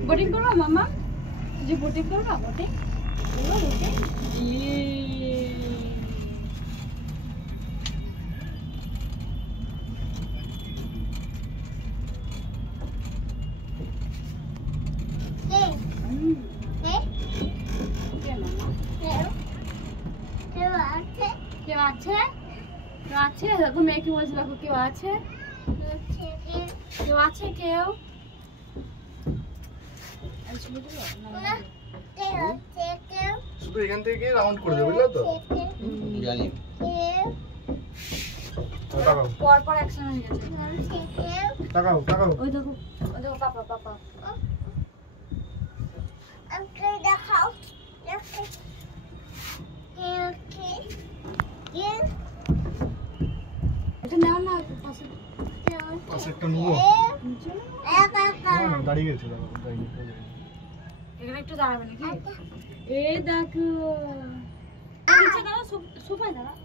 Boating करो मामा जी boating करो boating কেউ আছে দেখো মেয়ে কি বলছে দেখো কেউ আছে কেউ শুধু এখান থেকে রাউন্ড করে দেবে বুঝলে তো জানি পর পর অ্যাকশন হয়ে গেছে তাকাও ওই দেখো পাপা আমাকে দেখাও এটা নাও না পাশে একটা নুবো না দাঁড়িয়ে গেছে এখানে একটু দাঁড়াবে নাকি এই দেখো নিচে দাঁড়াও সোফায় দাঁড়াও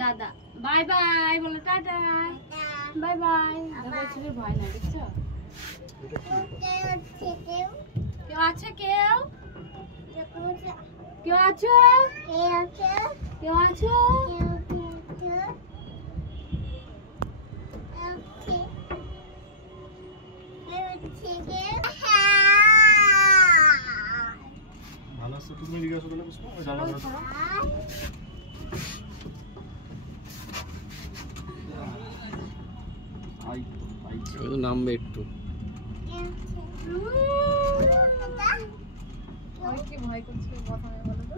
দাদা বাই বাই বলো টাটা বাই বাই দেখো ছেলের ভয় না দেখছো কেউ আছে কেউ আছো ভালো আছে তুমি জিজ্ঞাসা করলে বুঝবো জানা নামবে একটু কি ভয় করছে প্রথমে বলো তো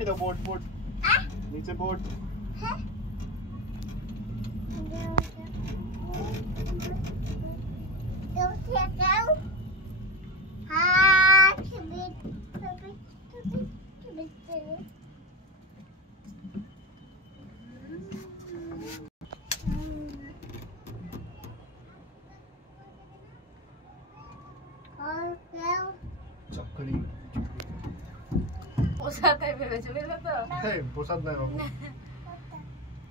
এটা বোট নিচে বোট প্রসাদ না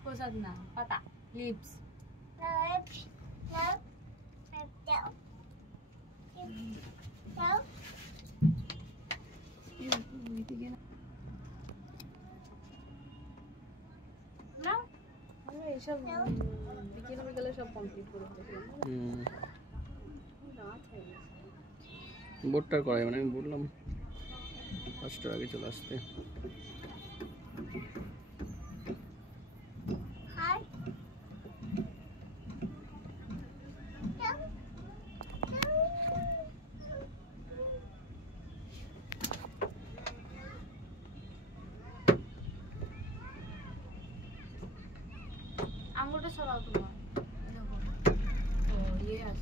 প্রসাদ না পাতা লিভস এইসব বিকেলে সব কমপ্লিট করে বোটটার করাই মানে আমি বললাম 5টার আগে চলে আসতে আঙুলটা সরাও তোমার ও ইয়েস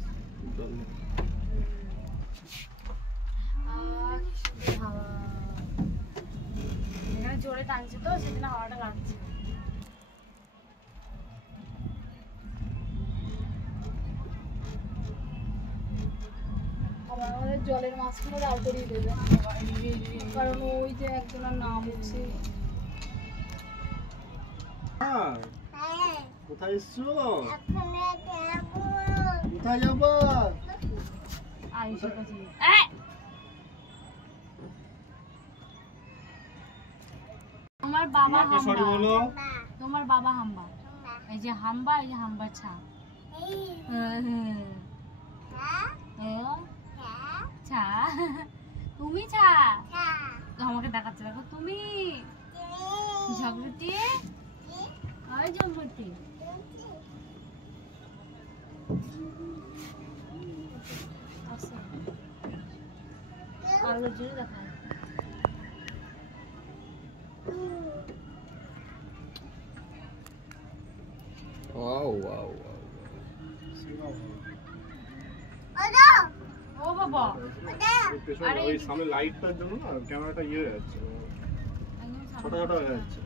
হাওয়া এখানে জোরে টানছে তো সেদিন হাওয়াটা লাগছে আমাদের জলের মাছগুলো দাঁড় করিয়ে দেবে কারণ ওই যে একজনের নাম হচ্ছে কোথায় এসছো কোথায় যাবো তোমার বাবা হাম্বা তোমার বাবা হাম্বা এই যে হাম্বা ছা ছা তুমি ছা আমাকে দেখাচ্ছে দেখো তুমি ঝগড়ুটি আর ঝগড়ুটি আলো জুড়ে দেখা wow ও বাবা পেছনে ওই সামনে লাইটটার জন্য না ক্যামেরাটা ইয়ে হয়ে যাচ্ছে, ছোট ছোট হয়ে যাচ্ছে।